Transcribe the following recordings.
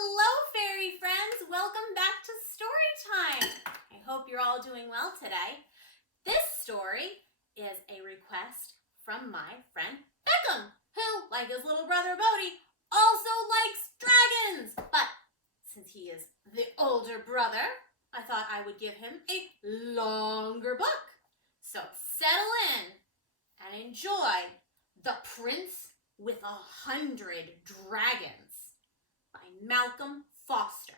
Hello, fairy friends. Welcome back to Storytime. I hope you're all doing well today. This story is a request from my friend Malcom, who, like his little brother Bodhi, also likes dragons. But since he is the older brother, I thought I would give him a longer book. So settle in and enjoy The Prince with 100 Dragons by Malcom Foster.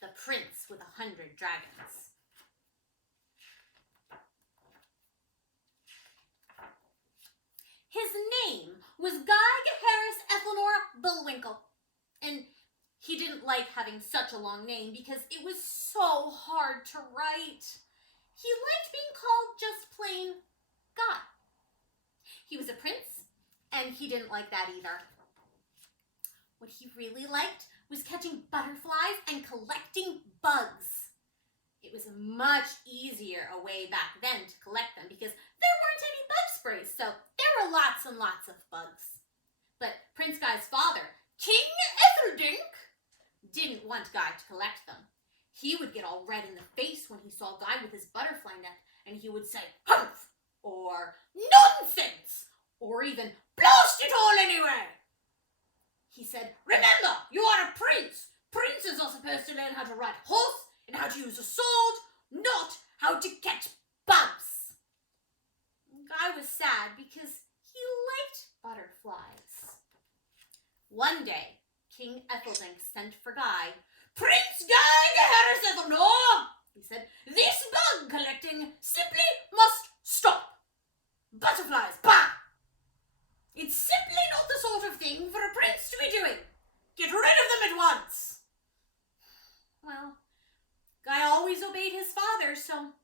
The Prince with 100 Dragons. His name was Guy Harris Ethelnor Bullwinkle, and he didn't like having such a long name because it was so hard to write. He liked being called just plain Guy. He was a prince, and he didn't like that either. What he really liked was catching butterflies and collecting bugs. It was much easier a way back then to collect them because there weren't any bug sprays, so there were lots and lots of bugs. But Prince Guy's father, King Ethelredink, didn't want Guy to collect them. He would get all red in the face when he saw Guy with his butterfly net, and he would say, "Humph!" or "Nonsense!" or even "Blast it all anyway!" He said, "Remember, you are a prince. Princes are supposed to learn how to ride a horse and how to use a sword, not how to catch bugs." Guy was sad because he liked butterflies. One day, King Ethelredink sent for Guy. "Prince Guy Harris Ethelnor," he said, "this bug collecting simply must stop. Butterflies, bah! It's simply not the sort of thing for a prince to be doing. Get rid of them at once." Well, Guy always obeyed his father, so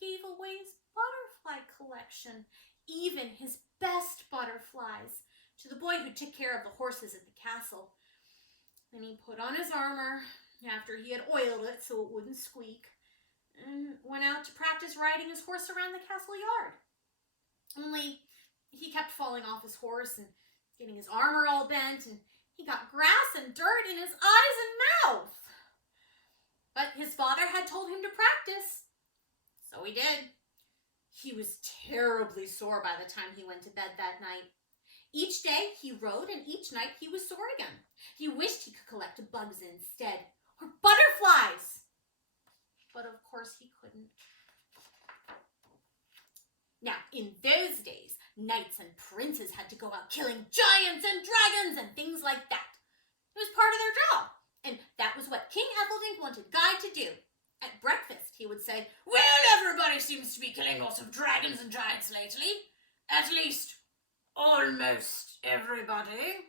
he gave away his butterfly collection, even his best butterflies, to the boy who took care of the horses at the castle. Then he put on his armor after he had oiled it so it wouldn't squeak, and went out to practice riding his horse around the castle yard. Only he kept falling off his horse and getting his armor all bent, and he got grass and dirt in his eyes and mouth. But his father had told him to practice, so he did. He was terribly sore by the time he went to bed that night. Each day he rode, and each night he was sore again. He wished he could collect bugs instead, or butterflies. But of course he couldn't. Now, in those days, knights and princes had to go out killing giants and dragons and things like that. It was part of their job, and that was what King Ethelredink wanted Guy to do. At breakfast, he would say, "Well, everybody seems to be killing lots of dragons and giants lately. At least, almost everybody."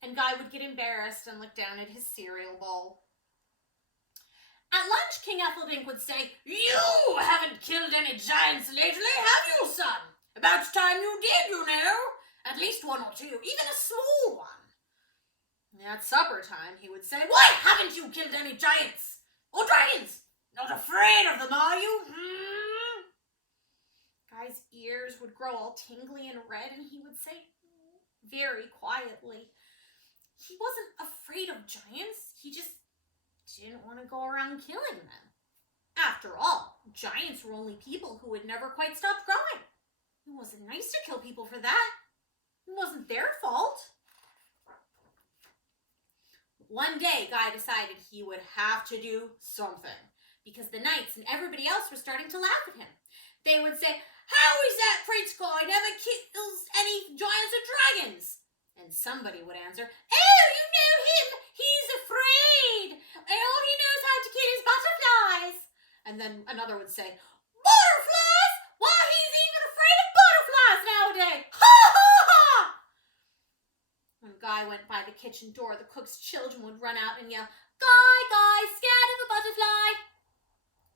And Guy would get embarrassed and look down at his cereal bowl. At lunch, King Ethelredink would say, "You haven't killed any giants lately, have you, son? About time you did, you know. At least one or two, even a small one." At supper time, he would say, "Why haven't you killed any giants or dragons? Not afraid of them, are you?" Guy's ears would grow all tingly and red, and he would say very quietly he wasn't afraid of giants. He just didn't want to go around killing them. After all, giants were only people who had never quite stopped growing. It wasn't nice to kill people for that. It wasn't their fault. One day, Guy decided he would have to do something because the knights and everybody else were starting to laugh at him. They would say, "How is that Prince Guy never kills any giants or dragons?" And somebody would answer, "Oh, you know him. He's afraid. All he knows how to kill is butterflies." And then another would say, "Butterflies? Why, he's even afraid of butterflies nowadays. Ha ha ha!" When Guy went by the kitchen door, the cook's children would run out and yell, Guy, scared of a butterfly."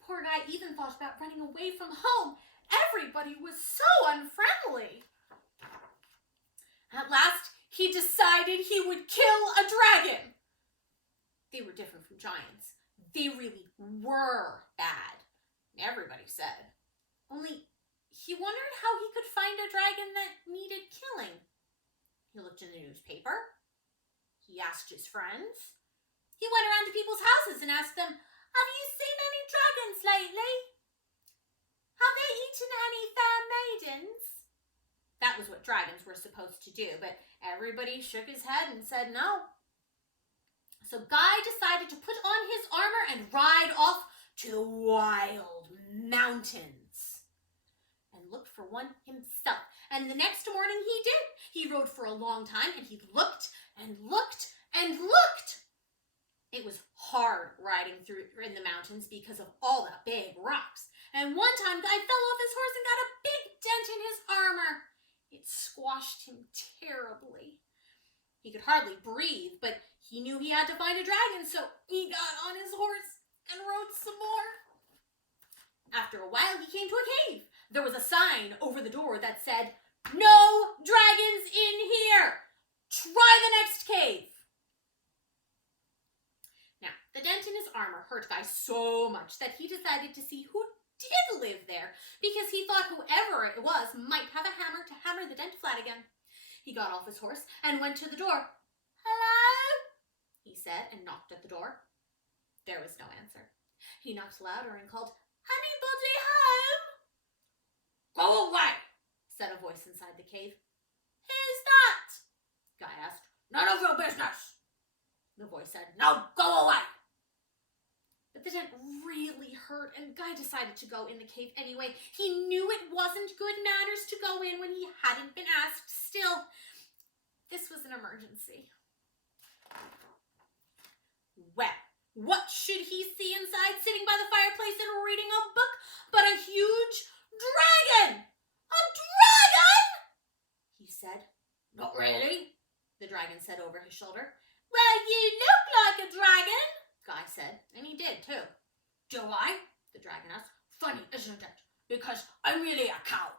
Poor Guy even thought about running away from home. Everybody was so unfriendly. At last, he decided he would kill a dragon. They were different from giants. They really were bad, everybody said. Only he wondered how he could find a dragon that needed killing. He looked in the newspaper. He asked his friends. He went around to people's houses and asked them, "Have you seen any dragons lately? Have they eaten any fair maidens?" That was what dragons were supposed to do, but everybody shook his head and said no. So Guy decided to put on his armor and ride off to the wild mountains and looked for one himself. And the next morning he did. He rode for a long time and he looked and looked and looked. It was hard riding through in the mountains because of all the big rocks. And one time Guy fell off his horse and got a big dent in his armor. It squashed him terribly. He could hardly breathe, but he knew he had to find a dragon, so he got on his horse and rode some more. After a while, he came to a cave. There was a sign over the door that said, "No dragons in here! Try the next cave." Now, the dent in his armor hurt Guy so much that he decided to see who did live there, because he thought whoever it was might have a hammer to hammer the dent flat again. He got off his horse and went to the door. "Hello?" he said, and knocked at the door. There was no answer. He knocked louder and called, "Anybody home?" "Go away," said a voice inside the cave. "Who's that?" Guy asked. "None of your business." The voice said, "Now go away." But the dent really hurt, and Guy decided to go in the cave anyway. He knew it wasn't good manners to go in when he hadn't been asked. Still, this was an emergency. Well, what should he see inside, sitting by the fireplace and reading a book, but a huge dragon? "A dragon?" he said. "Not really," the dragon said over his shoulder. "Well, you look like a dragon," Guy said, and he did too. "Do I?" the dragon asked. "Funny, isn't it? Because I'm really a cow."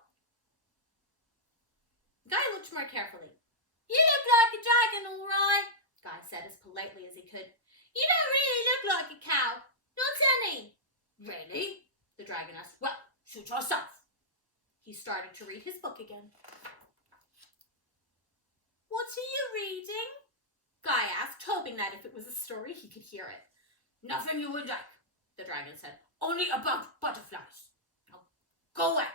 Guy looked more carefully. "You look like a dragon, all right," Guy said as politely as he could. "You don't really look like a cow. Not any." "Really?" the dragon asked. "Well, suit yourself." He started to read his book again. "What are you reading?" Guy asked, hoping that if it was a story, he could hear it. "Nothing you would like," the dragon said. "Only about butterflies. Now, go away."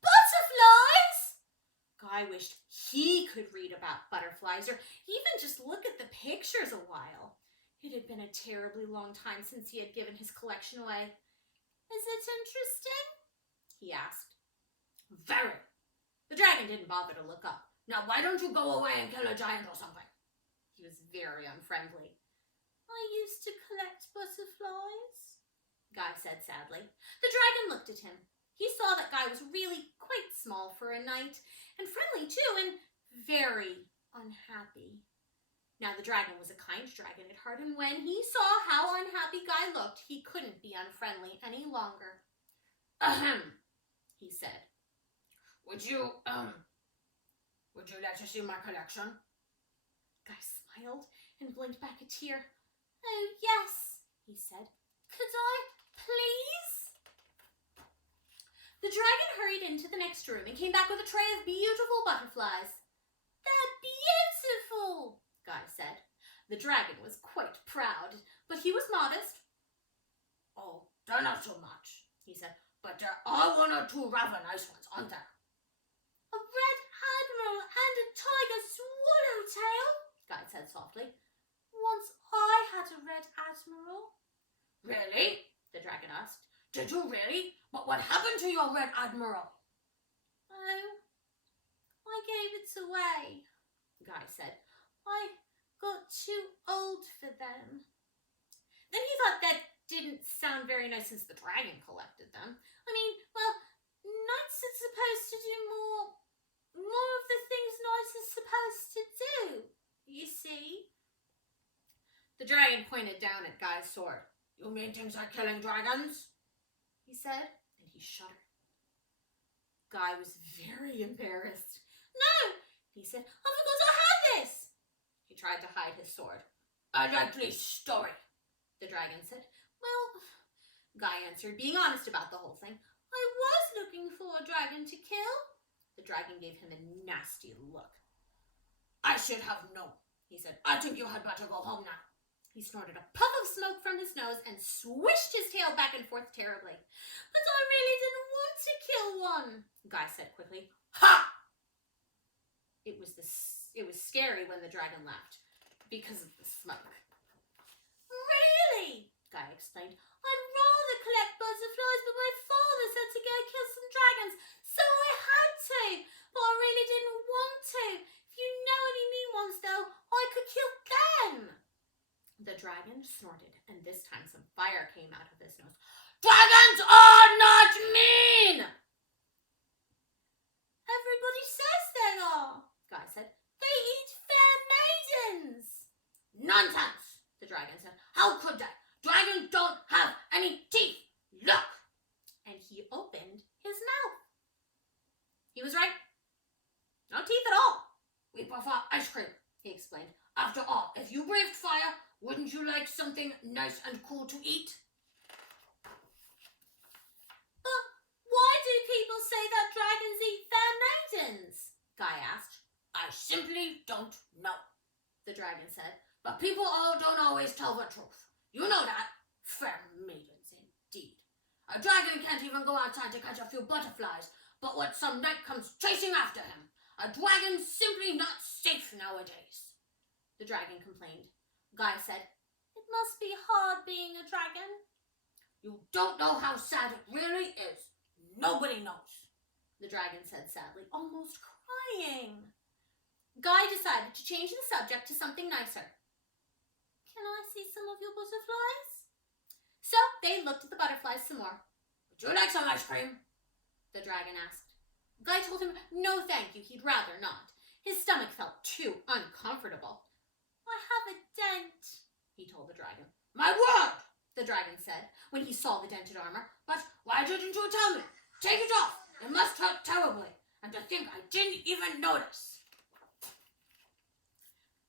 "Butterflies?" Guy wished he could read about butterflies or even just look at the pictures a while. It had been a terribly long time since he had given his collection away. "Is it interesting?" he asked. "Very." The dragon didn't bother to look up. "Now, why don't you go away and kill a giant or something?" He was very unfriendly. "I used to collect butterflies," Guy said sadly. The dragon looked at him. He saw that Guy was really quite small for a knight, and friendly too, and very unhappy. Now, the dragon was a kind dragon at heart, and when he saw how unhappy Guy looked, he couldn't be unfriendly any longer. "Ahem," he said. Would you like to see my collection?" Guy smiled and blinked back a tear. "Oh, yes," he said. "Could I, please?" The dragon hurried into the next room and came back with a tray of beautiful butterflies. "They're beautiful," Guy said. The dragon was quite proud, but he was modest. "Oh, they're not so much," he said, "but there are one or two rather nice ones, aren't there?" "A red admiral and a tiger swallowtail," Guy said softly. "Once I had a red admiral." "Really?" the dragon asked. "Did you really? But what happened to your red admiral?" "Oh, I gave it away," Guy said. "I got too old for them." Then he thought that didn't sound very nice since the dragon collected them. I mean, well, knights are supposed to do more of the things knights are supposed to do, you see. The dragon pointed down at Guy's sword. "You mean things like killing dragons?" he said, and he shuddered. Guy was very embarrassed. "No," he said, "I forgot I had this." He tried to hide his sword. "A likely story," the dragon said. "Well," Guy answered, being honest about the whole thing, I was looking for a dragon to kill. The dragon gave him a nasty look. I should have known, he said. I think you had better go home now. He snorted a puff of smoke from his nose and swished his tail back and forth terribly. But I really didn't want to kill one, Guy said quickly. Ha! It was scary when the dragon laughed because of the smoke. Really? Guy explained. I'd rather collect butterflies, but my father said to go kill some dragons, so I had to. But I really didn't want to. If you know any mean ones, though, I could kill them. The dragon snorted, and this time some fire came out of his nose. Dragons are not mean! Everybody says they are, Guy said. They eat fair maidens. Nonsense, the dragon said. How could they? Dragons don't have any teeth. Look! And he opened his mouth. He was right. No teeth at all. We prefer ice cream, he explained. After all, if you braved fire, wouldn't you like something nice and cool to eat? But why do people say that dragons eat fair maidens? Guy asked. I simply don't know, the dragon said. But people don't always tell the truth. You know that. Fair maidens, indeed. A dragon can't even go outside to catch a few butterflies, but when some knight comes chasing after him, a dragon's simply not safe nowadays. The dragon complained. Guy said, It must be hard being a dragon. You don't know how sad it really is. Nobody knows, the dragon said sadly, almost crying. Guy decided to change the subject to something nicer. Can I see some of your butterflies? So they looked at the butterflies some more. Would you like some ice cream? The dragon asked. Guy told him no thank you, he'd rather not. His stomach felt too uncomfortable. I have a dent, he told the dragon. My word, the dragon said when he saw the dented armor. But why didn't you tell me? Take it off. It must hurt terribly. And to think I didn't even notice.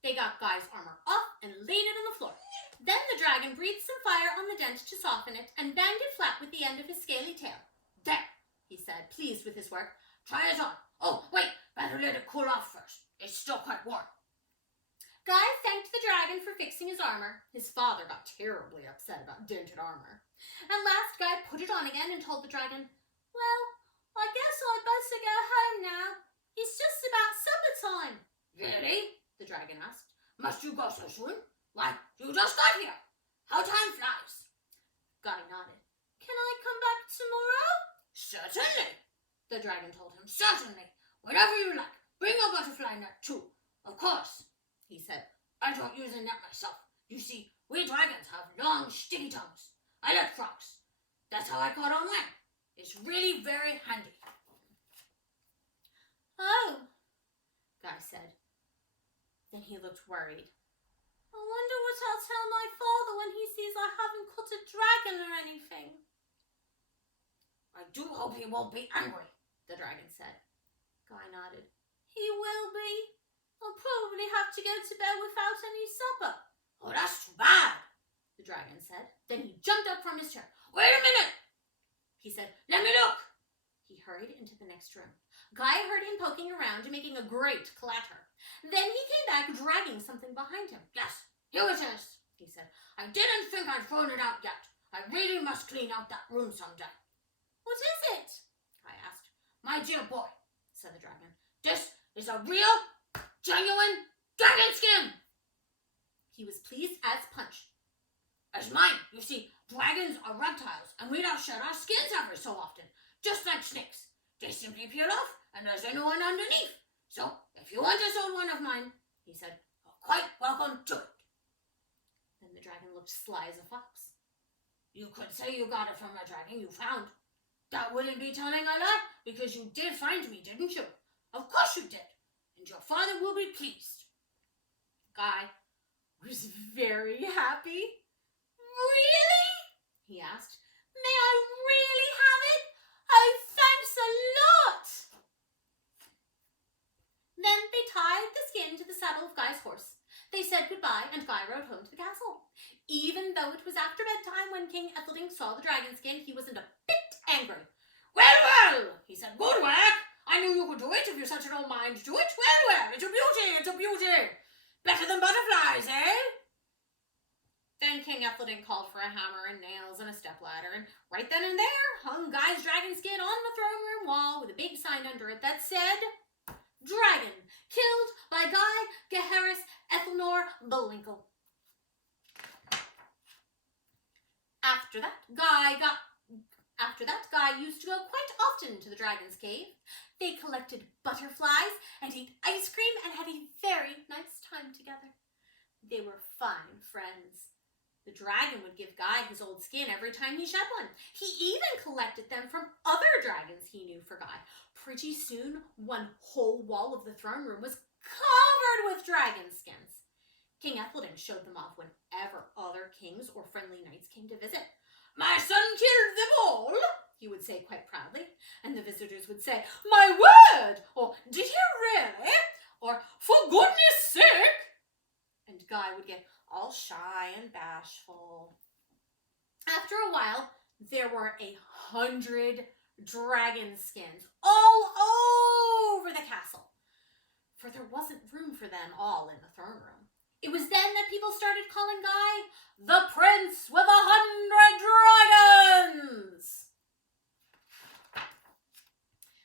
They got Guy's armor off and laid it on the floor. Then the dragon breathed some fire on the dent to soften it and banged it flat with the end of his scaly tail. There, he said, pleased with his work. Try it on. Oh, wait, better let it cool off first. It's still quite warm. Guy thanked the dragon for fixing his armor. His father got terribly upset about dented armor. At last, Guy put it on again and told the dragon, Well, I guess I'd better go home now. It's just about supper time. Really? The dragon asked. Must you go so soon? Why, you just got here. How time flies. Guy nodded. Can I come back tomorrow? Certainly, the dragon told him. Certainly. Whenever you like. Bring a butterfly net too. Of course, he said. I don't use a net myself. You see, we dragons have long, sticky tongues. I like frogs. That's how I caught on mine. It's really very handy. Oh, Guy said. Then he looked worried. I wonder what I'll tell my father when he sees I haven't caught a dragon or anything. I do hope he won't be angry, the dragon said. Guy nodded. He will be. I'll probably have to go to bed without any supper. Oh, that's too bad, the dragon said. Then he jumped up from his chair. Wait a minute, he said. Let me look. He hurried into the next room. Guy heard him poking around and making a great clatter. Then he came back dragging something behind him. Yes, here it is, he said. I didn't think I'd thrown it out yet. I really must clean out that room someday. What is it? I asked. My dear boy, said the dragon, this is a real, genuine dragon skin. He was pleased as punch. As mine, you see, dragons are reptiles, and we don't shed our skins every so often, just like snakes. They simply peel off, and there's no one underneath. So, if you want this old one of mine, he said, you're quite welcome to it. Then the dragon looked sly as a fox. You could say you got it from a dragon you found. That wouldn't be telling a lie, because you did find me, didn't you? Of course you did, and your father will be pleased. Guy was very happy. Really? He asked. May I really have it? Oh, thanks a lot! Then they tied the skin to the saddle of Guy's horse. They said goodbye, and Guy rode home to the castle. Even though it was after bedtime when King Ethelring saw the dragon skin, he wasn't a bit angry. Well, Well, he said, good work. I knew you could do it if you're such an old mind to do it. Well, it's a beauty, it's a beauty. Better than butterflies, eh? Then King Ethelred called for a hammer and nails and a stepladder, and right then and there hung Guy's dragon skin on the throne room wall with a big sign under it that said, Dragon, killed by Guy Gaheris Ethelnor Bullwinkle. After that, Guy used to go quite often to the dragon's cave. They collected butterflies and ate ice cream and had a very nice time together. They were fine friends. The dragon would give Guy his old skin every time he shed one. He even collected them from other dragons he knew for Guy. Pretty soon, one whole wall of the throne room was covered with dragon skins. King Ethelred showed them off whenever other kings or friendly knights came to visit. My son killed them all, he would say quite proudly, and the visitors would say, My word! Or, did he really? Or, for goodness sake! And Guy would get all shy and bashful. After a while, there were 100 dragon skins all over the castle, for there wasn't room for them all in the throne room. It was then that people started calling Guy the Prince with 100 Dragons.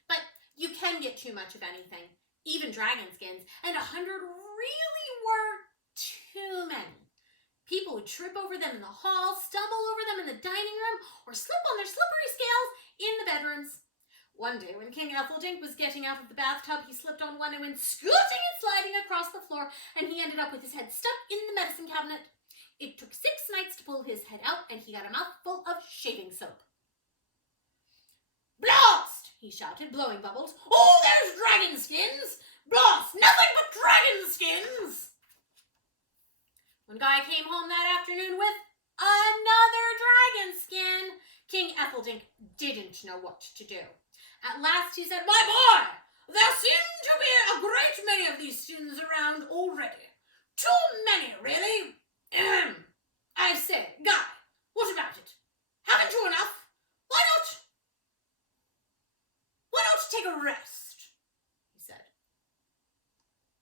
But you can get too much of anything, even dragon skins, and 100 really were too many. People would trip over them in the hall, stumble over them in the dining room, or slip on their slippery scales in the bedrooms. One day, when King Ethelred was getting out of the bathtub, he slipped on one and went scooting and sliding across the floor, and he ended up with his head stuck in the medicine cabinet. It took 6 nights to pull his head out, and he got a mouthful of shaving soap. Blast! He shouted, blowing bubbles. Oh, there's dragon skins! Blast! Nothing but dragon skins! When Guy came home that afternoon with another dragon skin, King Ethelred didn't know what to do. At last he said, My boy, there seem to be a great many of these skins around already. Too many, really. I say, Guy, what about it? Haven't you enough? Why not take a rest? He said.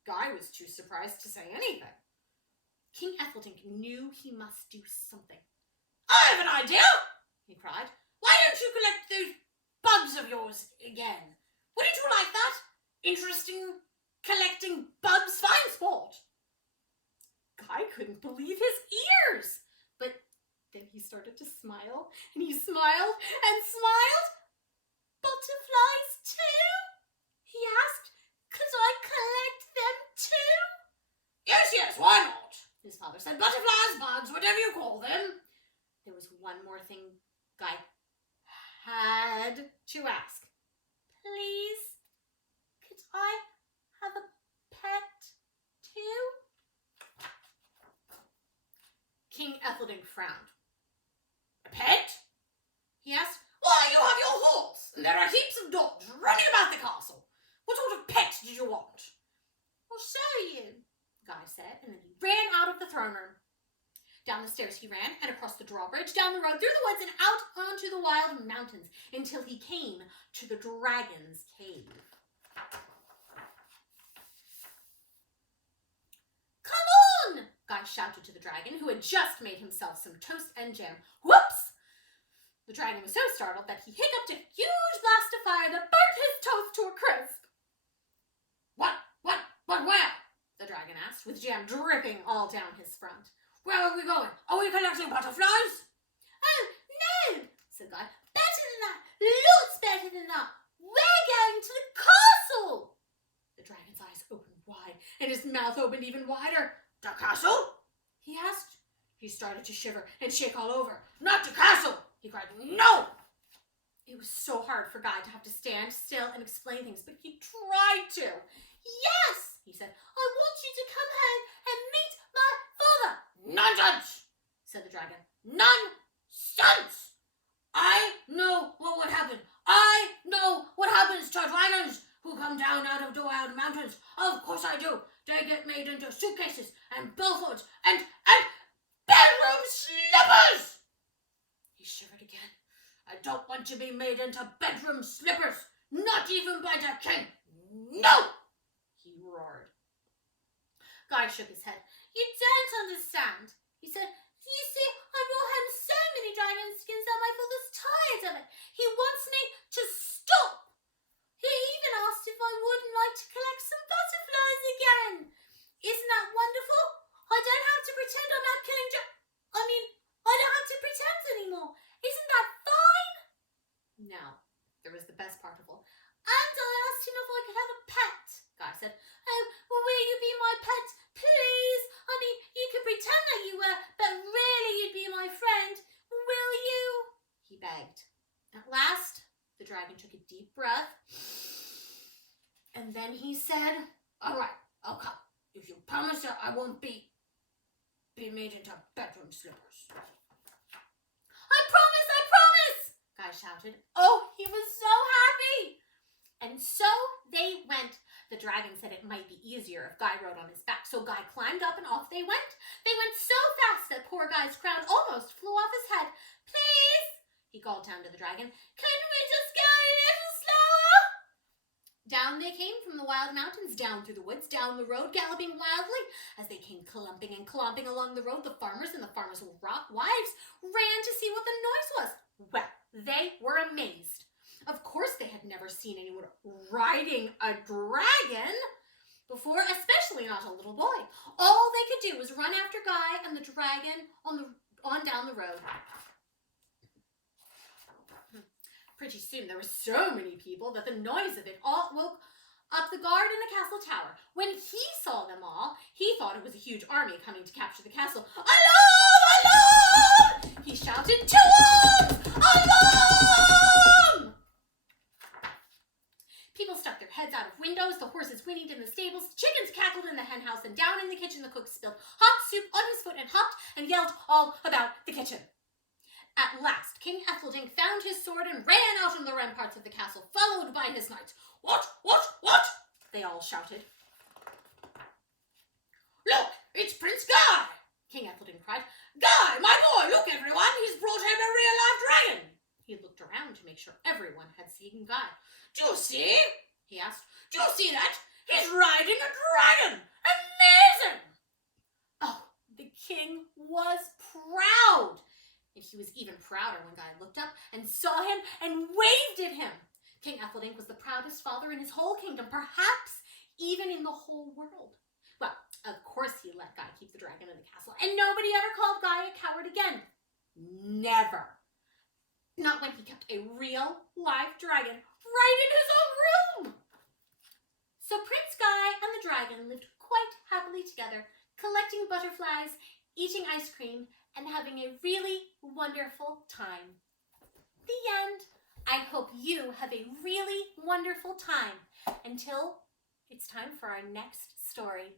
Guy was too surprised to say anything. King Ethelred knew he must do something. I have an idea, he cried. Why don't you collect those bugs of yours again? Wouldn't you like that? Interesting collecting bugs, fine sport. Guy couldn't believe his ears. But then he started to smile, and he smiled and smiled. Butterflies too? He asked, could I collect them too? Yes, why not? His father said, butterflies, bugs, whatever you call them. There was one more thing Guy had to ask. Please, could I have a pet too? King Ethelred frowned. A pet? He asked. Why, you have your horse, and there are heaps of dogs running about the castle. What sort of pet did you want? I'll show you, Guy said, and then he ran out of the throne room. Down the stairs he ran, and across the drawbridge, down the road, through the woods, and out onto the wild mountains, until he came to the dragon's cave. Come on! Guy shouted to the dragon, who had just made himself some toast and jam. Whoops! The dragon was so startled that he hiccuped a huge blast of fire that burnt his toast to a crisp. What, where? The dragon asked, with jam dripping all down his front. Where are we going? Are we collecting butterflies? Oh, no, said Guy. Better than that. Lots better than that. We're going to the castle. The dragon's eyes opened wide, and his mouth opened even wider. The castle? He asked. He started to shiver and shake all over. Not the castle, he cried. No! It was so hard for Guy to have to stand still and explain things, but he tried to. Yes, he said. I want you to come home and meet my father. Nonsense, said the dragon. Nonsense! I know what would happen. I know what happens to dragons who come down out of the wild mountains. Of course I do. They get made into suitcases and billfolds and bedroom slippers. He shivered again I don't want to be made into bedroom slippers, not even by the king. No! He roared. Guy shook his head. You don't understand, he said. You see, I brought home so many dragon skins that my father's tired of it. He wants me to stop. He even asked if I wouldn't like to collect some butterflies again. Isn't that wonderful? I don't have to pretend I'm not killing I don't have to pretend anymore. Isn't that fine? Now, there was the best part of all. And I asked him if I could have a pet, Guy said. Oh, will you be my pet, please? I mean, you could pretend that you were, but really you'd be my friend. Will you? He begged. At last, the dragon took a deep breath. And then he said, all right, I'll come. If you promise that I won't be made into bedroom slippers. I promise, Guy shouted. Oh, he was so happy. And so they went. The dragon said it might be easier if Guy rode on his back, so Guy climbed up and off they went. They went so fast that poor Guy's crown almost flew off his head. Please, he called down to the dragon, can we just go a little slower? Down they came from the wild mountains, down through the woods, down the road, galloping wildly. As they came clumping and clomping along the road, the farmers and the farmers' wives ran to see what the noise was. Well, they were amazed. Of course they had never seen anyone riding a dragon before, especially not a little boy. All they could do was run after Guy and the dragon on down the road. Pretty soon there were so many people that the noise of it all woke up the guard in the castle tower. When he saw them all, he thought it was a huge army coming to capture the castle. Alarm! Alarm! He shouted, to arms! Alarm! People stuck their heads out of windows, the horses whinnied in the stables, the chickens cackled in the hen house, and down in the kitchen the cook spilled hot soup on his foot and hopped and yelled all about the kitchen. At last, King Ethelring found his sword and ran out on the ramparts of the castle, followed by his knights. What? They all shouted. Look, it's Prince Guy, King Ethelring cried. Guy, my boy, look everyone, he's brought home a real live dragon. He looked around to make sure everyone had seen Guy. Do you see? He asked. Do you see that? He's riding a dragon! Amazing! Oh, the king was proud. And he was even prouder when Guy looked up and saw him and waved at him. King Ethelring was the proudest father in his whole kingdom, perhaps even in the whole world. Well, of course he let Guy keep the dragon in the castle, and nobody ever called Guy a coward again. Never. Not when he kept a real live dragon right in his own room. So Prince Guy and the dragon lived quite happily together, collecting butterflies, eating ice cream, and having a really wonderful time. The end. I hope you have a really wonderful time until it's time for our next story.